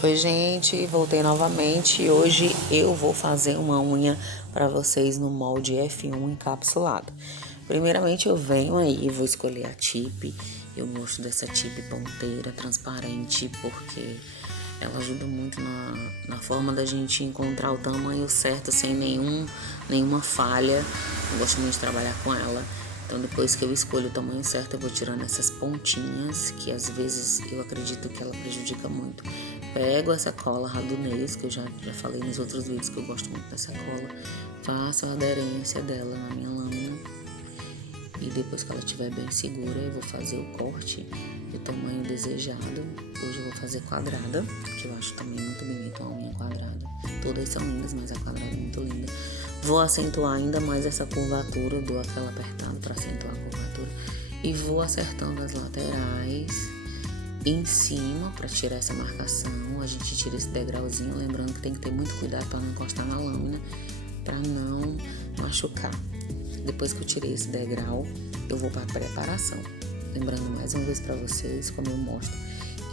Oi, gente, voltei novamente e hoje eu vou fazer uma unha para vocês no molde F1 encapsulado. Primeiramente eu venho aí, vou escolher a tip. Eu gosto dessa tip ponteira, transparente, porque ela ajuda muito na forma da gente encontrar o tamanho certo sem nenhuma falha. Eu gosto muito de trabalhar com ela. Então, depois que eu escolho o tamanho certo, eu vou tirando essas pontinhas, que às vezes eu acredito que ela prejudica muito. Pego essa cola Radunês, que eu já falei nos outros vídeos que eu gosto muito dessa cola. Faço a aderência dela na minha lâmina. E depois que ela estiver bem segura, eu vou fazer o corte do tamanho desejado. Hoje eu vou fazer quadrada, que eu acho também muito bonito a unha quadrada. Todas são lindas, mas a quadrada é muito linda. Vou acentuar ainda mais essa curvatura, dou aquela apertada para acentuar a curvatura. E vou acertando as laterais em cima para tirar essa marcação. A gente tira esse degrauzinho, lembrando que tem que ter muito cuidado para não encostar na lâmina, para não machucar. Depois que eu tirei esse degrau, eu vou para a preparação. Lembrando mais uma vez para vocês, como eu mostro,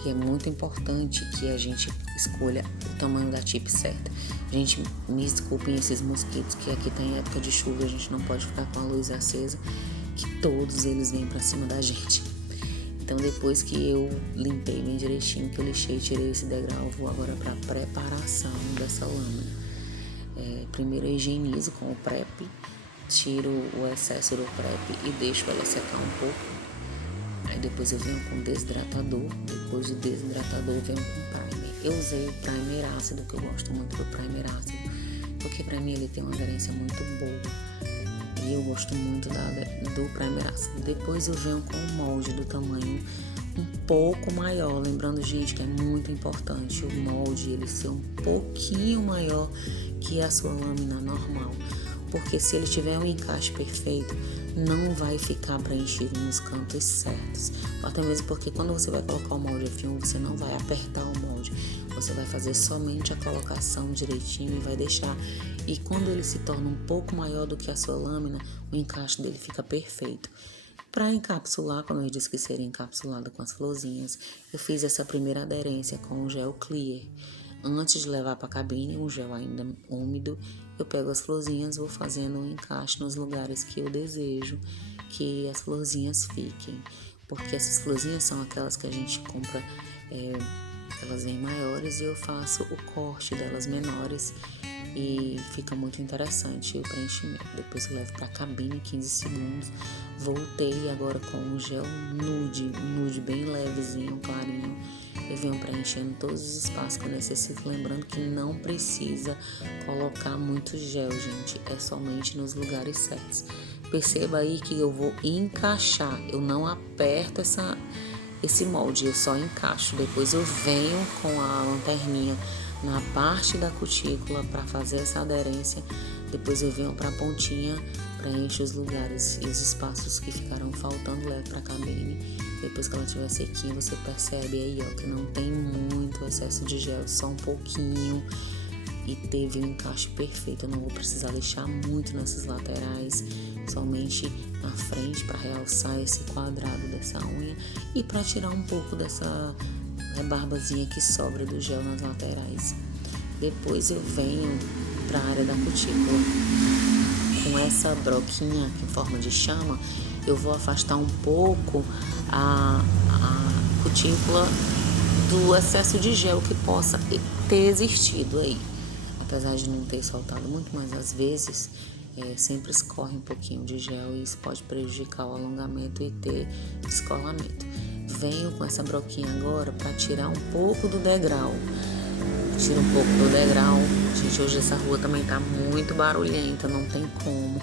que é muito importante que a gente escolha o tamanho da tip certa. Gente, me desculpem esses mosquitos, que aqui tá em época de chuva, a gente não pode ficar com a luz acesa, que todos eles vêm para cima da gente. Então, depois que eu limpei bem direitinho, que eu lixei e tirei esse degrau, eu vou agora para a preparação dessa lâmina. Primeiro eu higienizo com o prep, tiro o excesso do prep e deixo ela secar um pouco. Aí depois eu venho com desidratador, depois do desidratador eu venho com primer. Eu usei o primer ácido, que eu gosto muito do primer ácido, porque pra mim ele tem uma aderência muito boa. E eu gosto muito do primer ácido. Depois eu venho com o molde do tamanho um pouco maior. Lembrando, gente, que é muito importante o molde ele ser um pouquinho maior que a sua lâmina normal. Porque se ele tiver um encaixe perfeito, não vai ficar preenchido nos cantos certos. Até mesmo porque quando você vai colocar o molde F1, você não vai apertar o molde. Você vai fazer somente a colocação direitinho e vai deixar. E quando ele se torna um pouco maior do que a sua lâmina, o encaixe dele fica perfeito. Para encapsular, como eu disse que seria encapsulado com as florzinhas, eu fiz essa primeira aderência com o gel clear. Antes de levar para a cabine, um gel ainda úmido, eu pego as florzinhas, vou fazendo um encaixe nos lugares que eu desejo que as florzinhas fiquem. Porque essas florzinhas são aquelas que a gente compra, elas vêm maiores, e eu faço o corte delas menores e fica muito interessante o preenchimento. Depois eu levo para a cabine 15 segundos. Voltei agora com um gel nude bem levezinho, clarinho. Eu venho preenchendo todos os espaços que eu necessito, lembrando que não precisa colocar muito gel, gente, é somente nos lugares certos. Perceba aí que eu vou encaixar, eu não aperto esse molde, eu só encaixo. Depois eu venho com a lanterninha na parte da cutícula para fazer essa aderência. Depois eu venho para a pontinha, preencho os lugares e os espaços que ficaram faltando, levo para a cabine. Depois que ela estiver sequinha, você percebe aí, ó, que não tem muito excesso de gel, só um pouquinho. E teve um encaixe perfeito. Eu não vou precisar deixar muito nessas laterais, somente na frente para realçar esse quadrado dessa unha e para tirar um pouco dessa rebarbazinha que sobra do gel nas laterais. Depois eu venho para a área da cutícula. Com essa broquinha em forma de chama, eu vou afastar um pouco a cutícula do excesso de gel que possa ter existido aí. Apesar de não ter soltado muito, mas às vezes sempre escorre um pouquinho de gel e isso pode prejudicar o alongamento e ter descolamento. Venho com essa broquinha agora para tirar um pouco do degrau. Tiro um pouco do degrau. Gente, hoje essa rua também tá muito barulhenta, não tem como.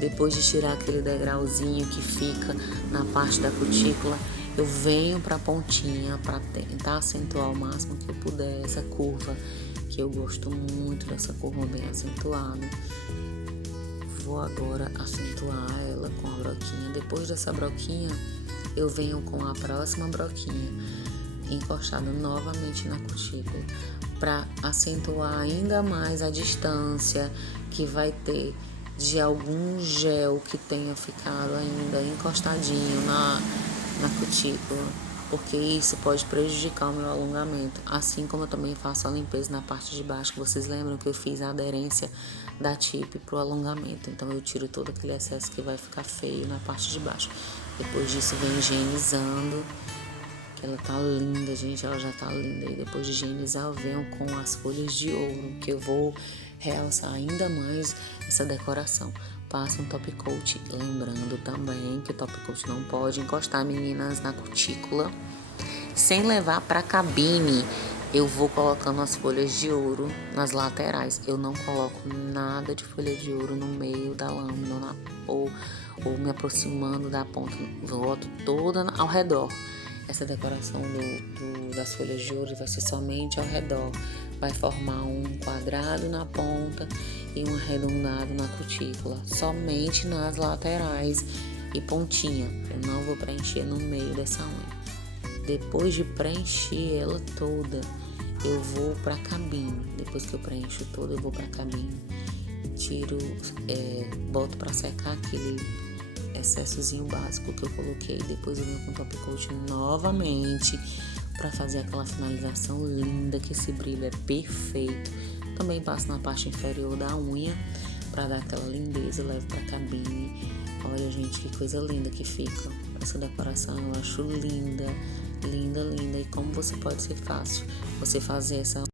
Depois de tirar aquele degrauzinho que fica na parte da cutícula, eu venho para a pontinha para tentar acentuar o máximo que eu puder essa curva, que eu gosto muito dessa curva bem acentuada. Vou agora acentuar ela com a broquinha. Depois dessa broquinha, eu venho com a próxima broquinha, encostada novamente na cutícula, para acentuar ainda mais a distância que vai ter de algum gel que tenha ficado ainda encostadinho na cutícula. porque isso pode prejudicar o meu alongamento. Assim como eu também faço a limpeza na parte de baixo, que vocês lembram que eu fiz a aderência da tip pro alongamento. Então eu tiro todo aquele excesso que vai ficar feio na parte de baixo. Depois disso vem higienizando, que ela tá linda, gente, ela já tá linda. E depois de higienizar eu venho com as folhas de ouro, que eu vou realçar ainda mais essa decoração. Passa um top coat, lembrando também que o top coat não pode encostar, meninas, na cutícula. Sem levar para cabine, eu vou colocando as folhas de ouro nas laterais. Eu não coloco nada de folha de ouro no meio da lâmina ou me aproximando da ponta. Volto toda ao redor. Essa decoração das folhas de ouro vai ser somente ao redor. Vai formar um quadrado na ponta e um arredondado na cutícula. Somente nas laterais e pontinha. Eu não vou preencher no meio dessa unha. Depois de preencher ela toda, eu vou para a cabine. Depois que eu preencho toda, eu vou para a cabine. Tiro, boto para secar aquele excessozinho básico que eu coloquei. Depois eu venho com o top coat novamente para fazer aquela finalização linda, que esse brilho é perfeito. Também passo na parte inferior da unha para dar aquela lindeza, levo para a cabine. Olha, gente, que coisa linda que fica. Essa decoração eu acho linda, linda, linda. E como pode ser fácil você fazer essa